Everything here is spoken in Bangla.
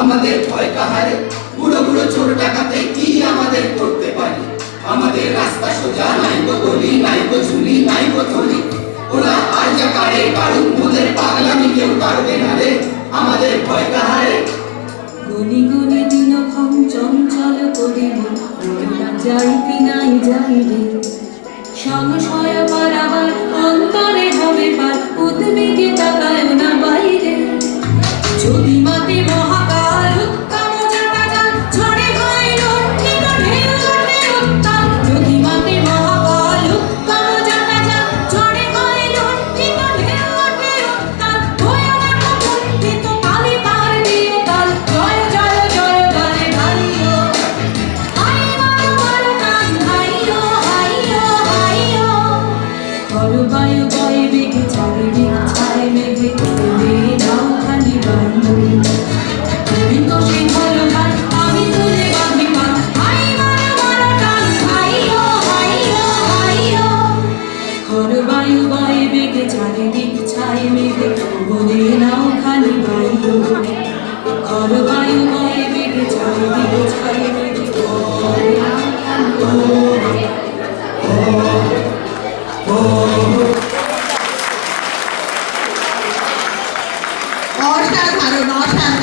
আমাদের ভয় কাহারে বুড়ো বুড়ো চোর ডাকাতে কি আমাদের করতে পারি আমাদের রাস্তা সোজা নাই গো গলি নাই গো ঝুলি নাই গো থলি ওরা আর যা কারে কারুন ওদের পাগলামি কেউ কাটবে না রে আমাদের ভয় কাহারে গনি গনি দিন ক্ষণ চঞ্চল করিব না যাইতে নাই যাইবে সংশয় পারাবার অন্তরে হবে পার উদ্বেগে তাকায় না বাইরে যদি মাতে মহাকাল উত্তম জটাজাল ছড়ে হয় লুণ্ঠিত ঢেউ ওঠে উত্তাল যদি মাতে মহাকাল উত্তম জটাজাল ছড়ে হয় লুণ্ঠিত ঢেউ ওঠে উত্তাল ভয়ানক কুণ্ঠিত কালে পার দিয়ে কাল জয় জয় জয় গানে গাইও আই মারো মারো টান হাইও হাইও হাইও খর বায়ু বয়ে বেগে চারিদিক ছায় মেঘে তুমি নাও খালি বায়ু বিকশিত হলো গান আমি তুলে বাঁধি পান আই মারো মারো টান হাইও হাইও হাইও খর বায়ু বয়ে বেগে চারিদিক ছায় মেঘে বলে নাও খালি বায়ু খর বায়ু বয়ে বেগে চারিদিক ছায় মেঘে বলে নাও খালি বায়ু অসাধারণ অসাধারণ